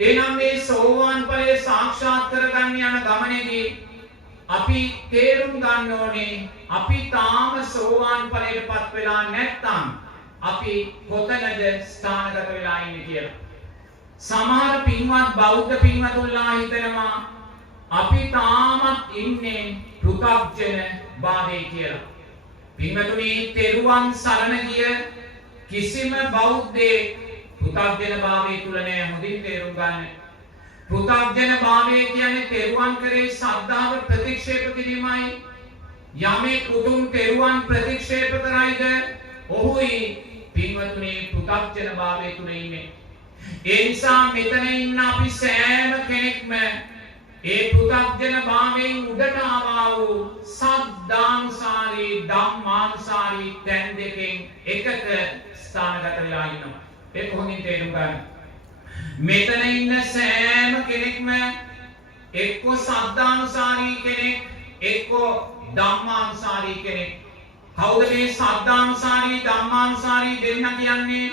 එනම් මේ සෝවාන් ඵලය සාක්ෂාත් කරගන්න යන ගමනේදී අපි තේරුම් ගන්න ඕනේ අපි තාම සෝවාන් ඵලයටපත් වෙලා නැත්නම් අපි කොතනද ස්ථානගත වෙලා ඉන්නේ කියලා. සමහර පින්වත් බෞද්ධ පින්වතුන්ලා හිතනවා අපි තාමත් ඉන්නේ පෘථග්ජන භාවයේ කියලා. පින්වතුනි, තෙරුවන් සරණ ගිය කිසිම බෞද්ධයෙක් පෘථග්ජන භාවයේ තුල නෑ. හොඳින් තේරුම් ගන්න. පෘථග්ජන භාවය කියන්නේ තෙරුවන් කරේ ශ්‍රද්ධාව ප්‍රතික්ෂේප කිරීමයි. යමෙක් උතුම් තෙරුවන් ප්‍රතික්ෂේප කරයිද ඔහුයි පින්වතුනි පෘථග්ජන භාවයේ තුල ඉන්නේ. ඒ නිසා මෙතන ඉන්න අපි සෑම කෙනෙක්ම ඒ පෘථග්ජන භාවයෙන් උඩට ආවා වූ සද්ධානුසාරී ධම්මානුසාරී තැන් දෙකෙන් එකක ස්ථානගත වෙලා ඉන්නවා. ඒක කොහොමින් තේරුම් ගන්න? මෙතන ඉන්න සෑම කෙනෙක්ම එක්ක සද්ධානුසාරී කෙනෙක් එක්ක ධම්මානුසාරී කෙනෙක්. කවුද මේ සද්ධානුසාරී ධම්මානුසාරී දෙන්න කියන්නේ?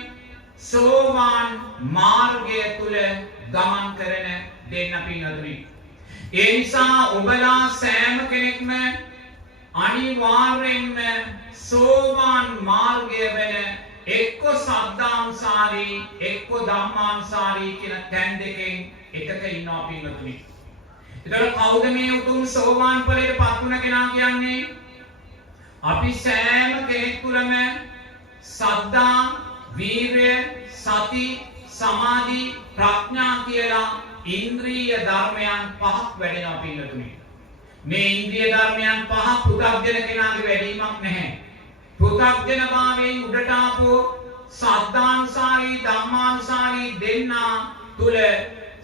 සෝවාන් මාර්ගය තුල ගමන් කරන දෙන්න පින්වතුනි. ඒ නිසා ඔබලා සෑම කෙනෙක්ම අනිවාර්යෙන්ම සෝවාන් මාර්ගය වෙන එක්ක සද්ධානුසාරී එක්ක ධම්මානුසාරී කියන තැන් දෙකෙන් එකක ඉන්නවා පින්වතුනි. ඒතර කවුද මේ උතුම් සෝවාන් ඵලයට පත් වුණ කෙනා කියන්නේ? අපි සෑම කෙනෙක් තුළම සද්ධා, වීරය, සති, සමාධි, ප්‍රඥා කියලා ඉන්ද්‍රිය ධර්මයන් පහක් වැඩෙනවා පින්වතුනි. මේ ඉන්ද්‍රිය ධර්මයන් පහ පෘථග්ජන කෙනාගේ වැඩිමක් නැහැ. පෘථග්ජන භාවයෙන් උඩට ආපු සද්ධානුසාරී ධම්මානුසාරී දෙන්නා තුල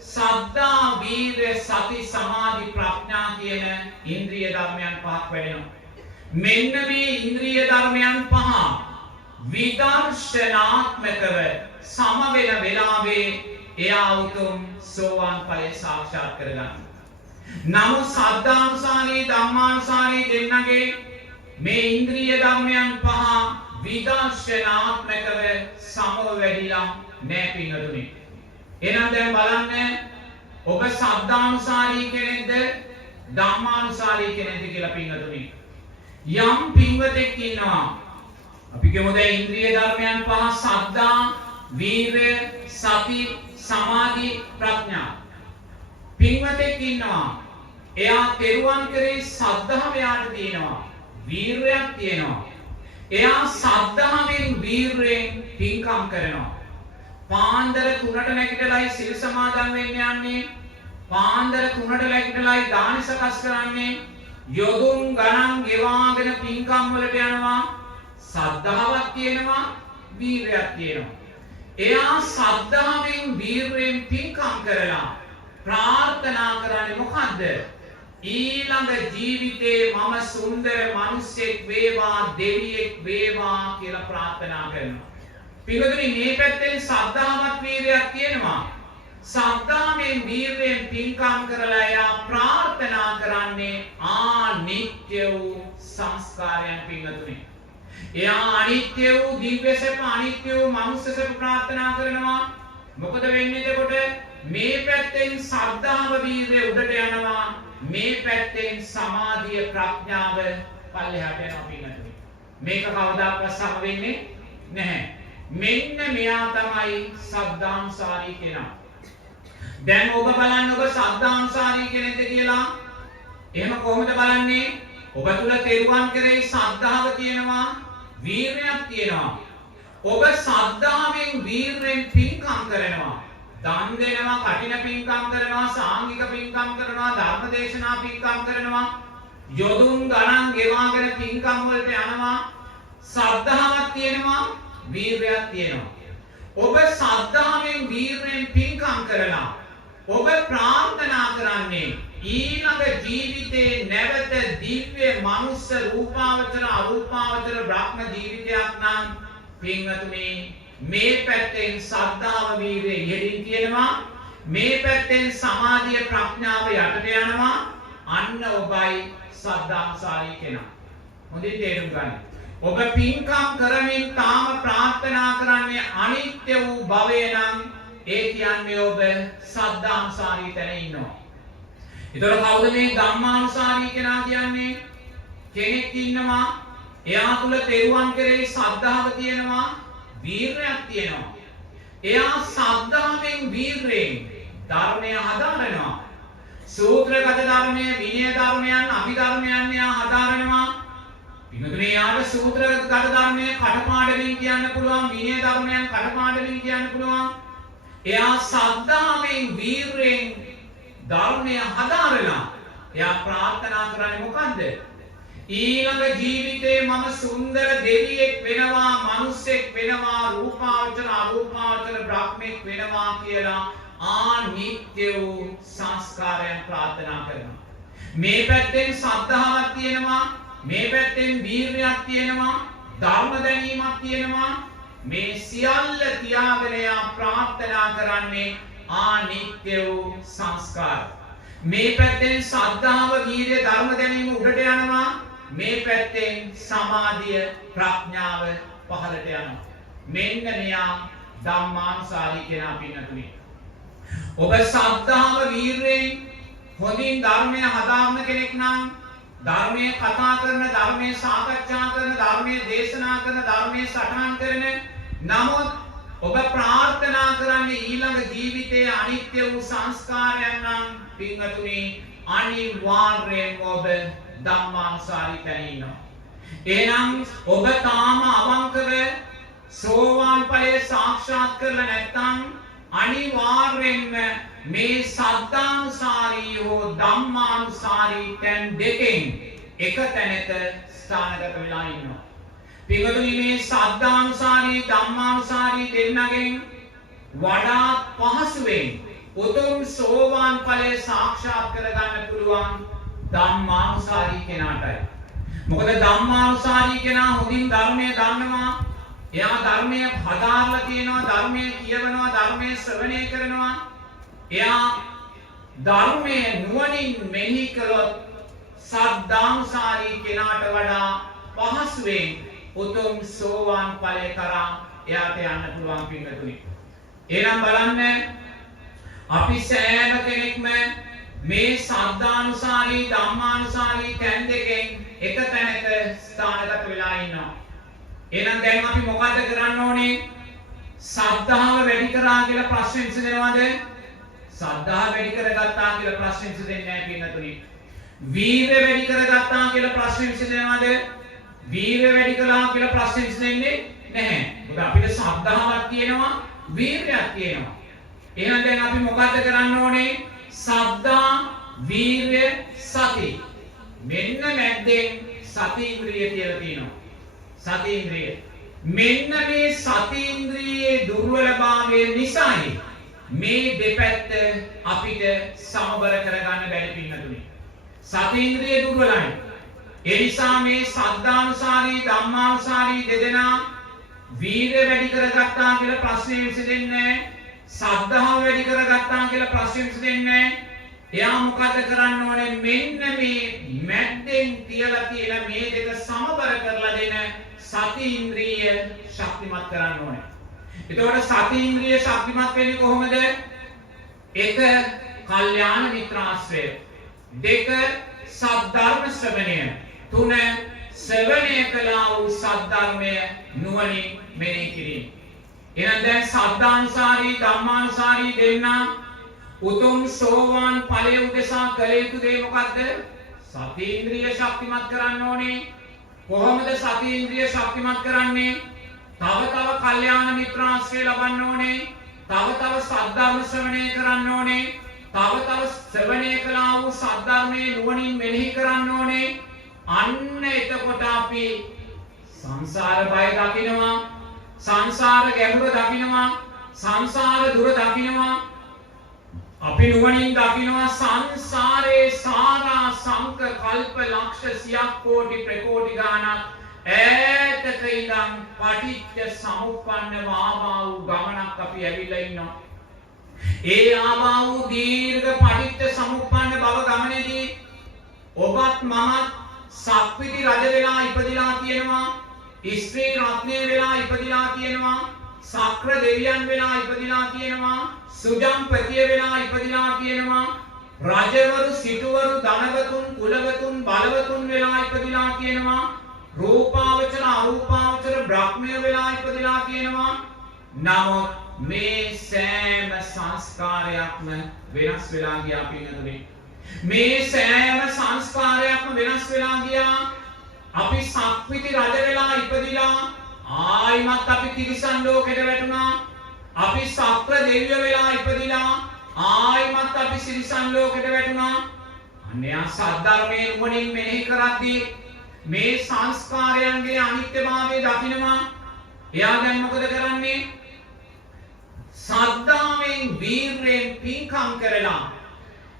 සද්ධා, වීර්ය, සති, සමාධි, ප්‍රඥා කියන ඉන්ද්‍රිය ධර්මයන් පහක් වැඩෙනවා. මෙන්න මේ ඉන්ද්‍රිය ධර්මයන් පහ විදර්ශනාත්මකව සම වෙන වෙලාවේ එයා උතුම් සෝවාන් ඵලය සාක්ෂාත් කරගන්න. නමුත් සද්ධානුසාරී ධම්මානුසාරී දෙන්නගේ මේ ඉන්ද්‍රිය ධර්මයන් පහ විදර්ශනාත්මකව සමව වැඩිලා නැහැ පින්වතුනි. එහෙනම් දැන් බලන්න ඔබ සද්ධානුසාරී කෙනෙක්ද ධම්මානුසාරී කෙනෙක්ද කියලා පින්වතුනි. යම් පින්වතෙක් ඉන්නවා අපි කියමු දැන් ඉන්ද්‍රිය ධර්මයන් පහ සද්ධා, වීර්ය, සති, සමාධි, ප්‍රඥා. පින්වතෙක් ඉන්නවා එයා තෙරුවන් කරේ සද්ධාව යාට තියෙනවා, වීර්යයක් තියෙනවා. එයා සද්ධාවෙන් වීර්යෙන් පින්කම් කරනවා. පාන්දර 3ට නැගිටලායි සිල් සමාදන් වෙන්න යන්නේ. පාන්දර 3ට නැගිටලායි දාන සකස් කරන්නේ. යොදුන් ගණන් ගෙවාගෙන පින්කම් වලට යනවා. සද්ධාවක් තියෙනවා, වීර්යයක් තියෙනවා. එයා සද්ධාවෙන් වීර්යෙන් පින්කම් කරලා ප්‍රාර්ථනා කරන්නේ මොකද්ද? ඊළඟ ජීවිතේ මම සුන්දර මිනිසෙක් වේවා, දෙවියෙක් වේවා කියලා ප්‍රාර්ථනා කරනවා. පිටුදුනි මේ පැත්තෙන් සද්ධාවත් වීර්යයක් තියෙනවා. සද්ධාවෙන් වීර්යෙන් පින්කම් කරලා එයා ප්‍රාර්ථනා කරන්නේ අනිත්‍ය වූ සංස්කාරයන් පිටුදුනි. එයා අනිත්‍ය වූ දිව්‍ය සැප, අනිත්‍ය වූ මනුෂ්‍ය සැප ප්‍රාර්ථනා කරනවා. මොකද වෙන්නේ එතකොට? මේ පැත්තෙන් ශ්‍රද්ධාව, වීර්යය උඩට යනවා. මේ පැත්තෙන් සමාධිය, ප්‍රඥාව පල්ලෙහාට යනවා පින්වතුනි. මේක කවදාවත් සම වෙන්නේ නැහැ. මෙන්න මෙයා තමයි සද්ධානුසාරී කෙනා. දැන් ඔබ බලන්න ඔබ සද්ධානුසාරී කෙනෙක්ද කියලා. එහෙම කොහොමද බලන්නේ? ඔබ තුල තෙරුවන් කරේ ශ්‍රද්ධාව තියෙනවා, වීර්යයක් තියෙනවා. ඔබ ශ්‍රද්ධාවෙන් වීර්යෙන් පින්කම් කරනවා. දන් දෙනවා, කටින පින්කම් කරනවා, සාංගික පින්කම් කරනවා, ධර්ම දේශනා පින්කම් කරනවා. යොදුන් ගණන් ගෙවාගෙන පින්කම් වලට යනවා. ශ්‍රද්ධාවක් තියෙනවා, වීර්යයක් තියෙනවා. ඔබ ශ්‍රද්ධාවෙන් වීර්යෙන් පින්කම් කරලා ඔබ ප්‍රාර්ථනා කරන්නේ ඊළඟ ජීවිතේ නැවත දිව්‍ය මනුස්ස රූපාවචර අරූපාවචර බ්‍රහ්ම ජීවිතයක් නම් පින්වතුනි මේ පැත්තෙන් ශ්‍රද්ධාව වීර්යය ඉහළින් තියෙනවා, මේ පැත්තෙන් සමාධිය ප්‍රඥාව යටට යනවා. අන්න ඔබයි සද්ධානුසාරී කෙනා. හොඳින් තේරුම් ගන්න. ඔබ පින්කම් කරමින් තාම ප්‍රාර්ථනා කරන්නේ අනිත්‍ය වූ භවය නම් ඒ කියන්නේ ඔබ සද්ධානුසාරී තැන ඉන්නවා. ඒතර කවුද මේ ධම්මානුසාරී කෙනා කියන්නේ? කෙනෙක් ඉන්නවා එයා තුල තෙරුවන් කෙරෙහි ශ්‍රද්ධාව තියෙනවා, වීරයක් තියෙනවා. එයා ශ්‍රද්ධාවෙන් වීරයෙන් ධර්මය හදාරනවා. සූත්‍රගත ධර්මය, විනය ධර්මයන්, අභිධර්මයන් එයා හදාරනවා. පින්වතුනි, යාට සූත්‍රගත ධර්මය කටපාඩමින් කියන්න පුළුවන්, විනය ධර්මයන් කටපාඩමින් කියන්න පුළුවන්. එයා ශ්‍රද්ධාවෙන් වීරයෙන් ධර්මය හදාරනවා. එයා ප්‍රාර්ථනා කරන්නේ මොකද්ද? ඊළඟ ජීවිතේ මම සුන්දර දෙවියෙක් වෙනවා, මිනිසෙක් වෙනවා, රූපාවචර අරූපාවචර බ්‍රහ්මෙක් වෙනවා කියලා ආනිත්‍ය වූ සංස්කාරයන් ප්‍රාර්ථනා කරනවා. මේ පැත්තෙන් ශ්‍රද්ධාවක් තියෙනවා, මේ පැත්තෙන් වීර්යයක් තියෙනවා, ධර්ම දැනීමක් තියෙනවා. මේ සියල්ල තියාගෙන යා ප්‍රාර්ථනා කරන්නේ ආනිත්‍ය වූ සංස්කාර. මේ පැත්තෙන් ශ්‍රද්ධාව, වීර්ය, ධර්ම දැනීම උඩට යනවා, මේ පැත්තෙන් සමාධිය, ප්‍රඥාව පහළට යනවා. මෙන්න මෙයා ධම්මානුසාරී කෙනා පින්නතුනි. ඔබ ශ්‍රද්ධාව, වීර්යයෙන් හොඳින් ධර්මය හදාගන්න කෙනෙක් නම්, ධර්මයේ කතා කරන, ධර්මයේ සාකච්ඡා කරන, ධර්මයේ දේශනා කරන, ධර්මයේ සටහන් කරන, නමුත් ඔබ ප්‍රාර්ථනා කරන්නේ ඊළඟ ජීවිතයේ අනිත්‍ය වූ සංස්කාරයන් නම් පින්වතුනි අනිවාර්යයෙන් ඔබ ධම්මානුසාරී තැන ඉන්නවා. එහෙනම් ඔබ තාම අවංකව සෝවාන් ඵලයේ සාක්ෂාත් කරලා නැත්නම් අනිවාර්යෙන්ම මේ සද්ධානුසාරී හෝ ධම්මානුසාරී තැන් දෙකෙන් එක තැනක ස්ථානගත වෙලා ඉන්නවා. පින්වතුනි, මේ සද්ධානුසාරී ධම්මානුසාරී දෙන්නගෙන් වඩා පහසුවෙන් උතුම් සෝවාන් ඵලයේ සාක්ෂාත් කරගන්න පුළුවන් ධම්මානුසාරී කෙනාටයි. මොකද ධම්මානුසාරී කෙනා හොඳින් ධර්මය දන්නවා. එයා ධර්මය හදාarලා තියෙනවා, ධර්මය කියවනවා, ධර්මය ශ්‍රවණය කරනවා. එයා ධර්මයේ නුවණින් මෙහි කළොත් සද්ධානුසාරී කෙනාට වඩා පහසුවෙන් උතුම් සෝවාන් ඵලය කරා එයාට යන්න පුළුවන් පින්වතුනි. එහෙනම් බලන්න, අපි සෑම කෙනෙක්ම මේ සද්ධානුසාරී ධම්මානුසාරී තැන් දෙකෙන් එක තැනක ස්ථානගත වෙලා ඉන්නවා. එහෙනම් දැන් අපි මොකද කරන්න ඕනේ? ශ්‍රද්ධාව වැඩි කරා කියලා ප්‍රශ්න විසඳනවද? ශ්‍රද්ධාව වැඩි කරගත්තා කියලා ප්‍රශ්න විසඳෙන්නේ නැහැ පින්නතුනි. වීර්ය වැඩි කරගත්තා කියලා ප්‍රශ්න විසඳනවද? වීර්ය වැඩි කළා කියලා ප්‍රශ්න විසඳෙන්නේ නැහැ. මොකද අපිට ශ්‍රද්ධාවක් තියෙනවා, වීර්යයක් තියෙනවා. එහෙනම් දැන් අපි මොකද කරන්න ඕනේ? ශ්‍රද්ධා, වීර්ය, සති. මෙන්න මැද්දෙන් සති ඉන්ද්‍රිය කියලා තියෙනවා. සති ඉන්ද්‍රිය. මෙන්න මේ සති ඉන්ද්‍රියේ දුර්වලභාවය නිසායි මේ දෙපැත්ත අපිට සමබර කරගන්න බැරි පින්නතුනි. සති ඉන්ද්‍රිය දුර්වලයි. ඒ නිසා මේ සද්ධානුසාරී ධම්මානුසාරී දෙදෙනා වීර්ය වැඩි කරගත්තා කියලා ප්‍රශ්නේ විසඳෙන්නේ නැහැ. ශ්‍රද්ධාව වැඩි කරගත්තා කියලා ප්‍රශ්නේ විසඳෙන්නේ නැහැ. එයා මොකද කරන්න ඕනේ? මෙන්න මේ මැද්දෙන් තියලා තියෙන මේ දෙක සමබර කරලා දෙන සති ඉන්ද්‍රිය ශක්තිමත් කරන්න ඕනේ. එතකොට සති ඉන්ද්‍රිය ශක්තිමත් වෙන්නේ කොහොමද? එක, කල්යාණ මිත්‍රාශ්‍රය. දෙක, සද්ධර්ම ශ්‍රවණය. තුන, ශ්‍රවණය කළා වූ සද්ධර්මය නුවණින් මෙනෙහි කිරීම. එහෙනම් දැන් සද්ධානුසාරී ධම්මානුසාරී දෙන්නා උතුම් සෝවාන් ඵලයේ උදෙසා කළ යුතු දේ මොකද්ද? සති ඉන්ද්‍රිය ශක්තිමත් කරන්න ඕනේ. කොහොමද සති ඉන්ද්‍රිය ශක්තිමත් කරන්නේ? තව තව කල්යාණ මිත්‍රාශ්‍රය ලබන්න ඕනේ. තව තව සද්ධර්ම ශ්‍රවණය කරන්න ඕනේ. තව තව ශ්‍රවණය කළා වූ සද්ධර්මයේ නුවණින් මෙනෙහි කරන්න ඕනේ. අන්න එතකොට අපි සංසාර බය දකිනවා, සංසාර ගැඹුර දකිනවා, සංසාර දුර දකිනවා. අපි නුවණින් දකිනවා සංසාරේ සාරා සංක කල්ප ලක්ෂ සියක් කෝටි ප්‍රකෝටි ගානක් ඈතක ඉඳන් පටිච්ච සමුප්පන්නව ආවා වූ ගමනක් අපි ඇවිල්ලා ඉන්නවා. ඒ ආවා වූ දීර්ඝ පටිච්ච සමුප්පන්න බව ගමනේදී ඔබත් මමත් සක්විති රජ වෙලා ඉපදිලා තියෙනවා. ස්ත්‍රී රත්නය වෙලා ඉපදිලා තියෙනවා. සක්‍ර දෙවියන් වෙලා ඉපදිලා තියෙනවා. සුජම්පතිය වෙලා ඉපදිලා තියෙනවා. රජවරු, සිටුවරු, ධනවතුන්, කුලවතුන්, බලවතුන් වෙලා ඉපදිලා තියෙනවා. රූපාවචර, අරූපාවචර බ්‍රහ්මය වෙලා ඉපදිලා තියෙනවා. නමුත් මේ සෑම සංස්කාරයක්ම වෙනස් වෙලා ගියා පින්නතුනේ. මේ සෑම සංස්කාරයක්ම වෙනස් වෙලා ගියා. අපි සක්විති රජ වෙලා ඉපදිලා ආයිමත් අපි තිරිසන් ලෝකෙට වැටුණා. අපි සක්‍ර දෙවියෝ වෙලා ඉපදිලා ආයිමත් අපි තිරිසන් ලෝකෙට වැටුණා. අන්‍යයා සද්ධර්මයේ නුවණින් මෙනෙහි කරද්දී මේ සංස්කාරයන්ගේ අනිත්‍යභාවය දකිනවා. එයා දැන් මොකද කරන්නේ? සද්ධාවෙන්, වීර්යෙන් පින්කම් කරලා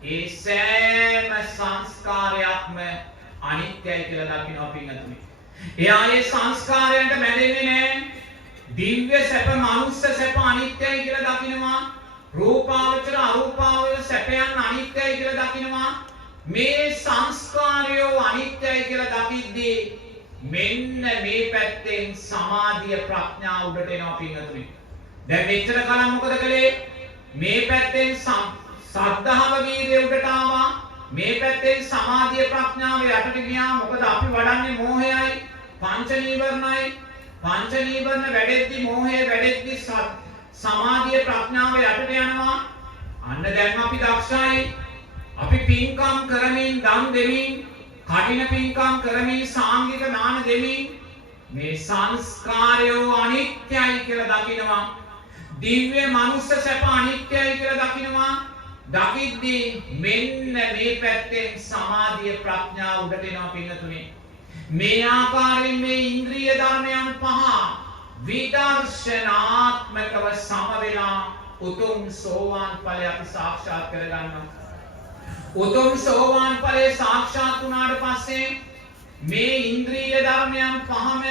ඒ සෑම සංස්කාරයක්ම අනිත්‍යයි කියලා දකිනවා පින්වතුනි. එයා ඒ සංස්කාරයන්ට බැඳෙන්නේ නැහැ. දිව්‍ය සැප, මනුස්ස සැප අනිත්‍යයි කියලා දකිනවා. රූපාවචර, අරූපාවචර සැපයන් අනිත්‍යයි කියලා දකිනවා. මේ සංස්කාරයෝ අනිත්‍යයි කියලා දකිද්දී මෙන්න මේ පැත්තෙන් සමාධිය, ප්‍රඥා උඩට එනවා පින්වතුනි. දැන් මෙච්චර කලින් මොකද කළේ? මේ පැත්තෙන් සද්ධාව, වීර්යය උඩට ආවා. මේ පැත්තෙන් සමාධිය, ප්‍රඥාව යටට ගියා. මොකද අපි වඩන්නේ මෝහයයි, පංච නීවරණයි. පංච නීවරණ වැඩෙද්දි, මෝහය වැඩෙද්දි සමාධිය, ප්‍රඥාව යටට යනවා. අන්න දැන් අපි දක්ෂයි. අපි පින්කම් කරමින්, දන් දෙමින්, කഠින පින්කම් කරමින්, සාංගික දාන දෙමින් මේ සංස්කාරයෝ අනිත්‍යයි කියලා දකිනවා. දිව්‍ය මනුස්ස සැප අනිත්‍යයි කියලා දකිනවා. දකිද්දී මෙන්න මේ පැත්තෙන් සමාධිය, ප්‍රඥාව උඩට එනවා පින්නතුනේ. මේ ආකාරයෙන් මේ ඉන්ද්‍රිය ධර්මයන් පහ විදර්ශනාත්මකව සම වෙලා උතුම් සෝවාන් ඵලය අපි සාක්ෂාත් කරගන්නවා. උතුම් සෝවාන් ඵලය සාක්ෂාත් වුණාට පස්සේ මේ ඉන්ද්‍රිය ධර්මයන් පහම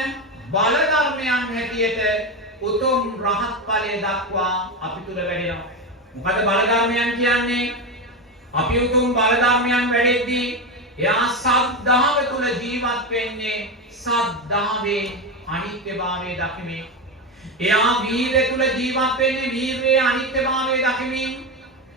බල ධර්මයන් හැටියට උතුම් රහත් ඵලය දක්වා අපි තුල වැඩෙනවා. මොකද බල ධර්මයන් කියන්නේ? අපි උතුම් බල ධර්මයන් වැඩෙද්දී එයා සද්ධාව තුල ජීවත් වෙන්නේ සද්ධාවේ අනිත්‍යභාවය දකිමින්. එයා වීර්ය තුල ජීවත් වෙන්නේ වීර්යයේ අනිත්‍යභාවය දකිමින්.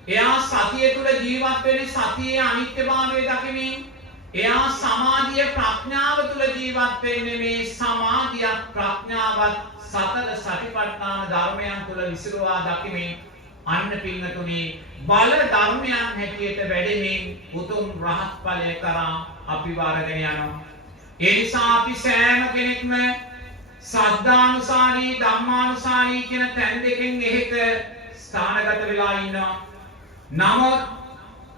එයා සතිය තුල ජීවත් වෙන්නේ සතියේ අනිත්‍යභාවය දකිමින්. එයා සමාධිය, ප්‍රඥාව තුල ජීවත් වෙන්නේ මේ සමාධිය, ප්‍රඥාවත් සතර සතිපට්ඨාන ධර්මයන් තුල විසිරුවා දකිමින්. අන්න පින්නතුනි, බල ධර්මයන් හැටියට වැඩෙමින් උතුම් රහත් ඵලය කරා අපි වාරගෙන යනවා. ඒ නිසා අපි සෑම කෙනෙක්ම සද්ධානුසාරී, ධම්මානුසාරී කියන තැන් දෙකෙන් එහෙක ස්ථානගත වෙලා ඉන්නවා. නමුත්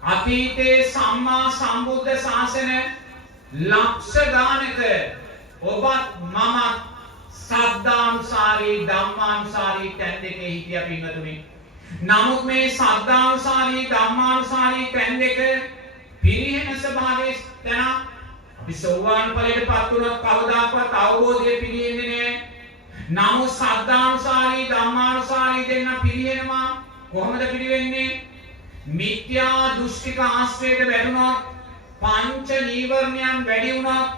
අතීතයේ සම්මා සම්බුද්ධ ශාසන ලක්ෂ ගානක ඔබත් මමත් සද්ධානුසාරී, ධම්මානුසාරී තැන් දෙකේ හිටියා පින්වතුනි. නමුත් මේ සද්ධානුසාරී, ධම්මානුසාරී තැන් දෙක පිරිහෙන ස්වභාවයේ තැන අපි සෝවාන් ඵලයටපත් වුණොත් කවදාකවත් අවබෝධය පිරිහෙන්නේ නැහැ. නමුත් සද්ධානුසාරී, ධම්මානුසාරී දෙන්න පිරිහෙනවා. කොහොමද පිරිවෙන්නේ? මිත්‍යා දෘෂ්ටික ආශ්‍රයයට වැටුණොත්, පංච නීවරණයන් වැඩි වුණොත්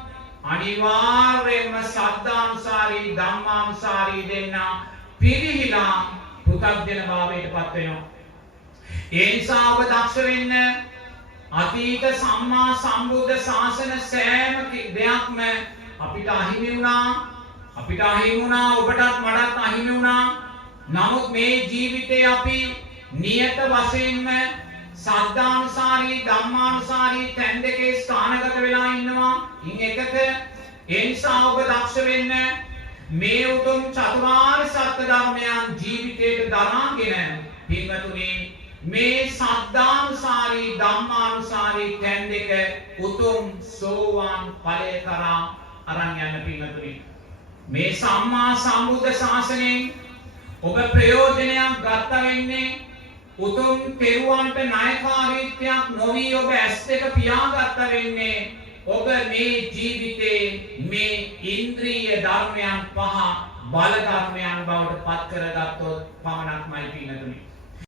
අනිවාර්යයෙන්ම සද්ධානුසාරී, ධම්මානුසාරී දෙන්න පිරිහිලා පුතග්ජන භාවයටපත් වෙනවා. ඒ නිසා ඔබ දක්ෂ වෙන්න. අතීත සම්මා සම්බුද්ධ ශාසන සෑම දෙයක්ම අපිට අහිමි වුණා. ඔබටත් මටත් අහිමි වුණා. නමුත් මේ ජීවිතේ අපි නියත වශයෙන්ම සද්ධානුසාරී, ධම්මානුසාරී තැන් දෙකේ ස්ථානගත වෙලා ඉන්නවා. ඉන් එකක. ඒ නිසා ඔබ දක්ෂ වෙන්න. මේ උතුම් චතුරාර්ය සත්‍ය ධර්මයන් ජීවිතයට දරාගෙන පින්වතුනි, මේ සද්ධානුසාරී, ධම්මානුසාරී තැන් දෙක උතුම් සෝවාන් ඵලය කරා අරන් යන්න පින්වතුනි. මේ සම්මා සම්බුද්ධ ශාසනයෙන් ඔබ ප්‍රයෝජනයක් ගත වෙන්නේ උතුම් තෙරුවන්ට ණයකාරීත්වයක් නොවි. ඔබ ඇස් දෙක පියාගත වෙන්නේ ඔබ මේ ජීවිතේ මේ ඉන්ද්‍රිය ධර්මයන් පහ බල ධර්මයන් බවට පත් කරගත්තොත් පමණක්මයි පින්වතුනි.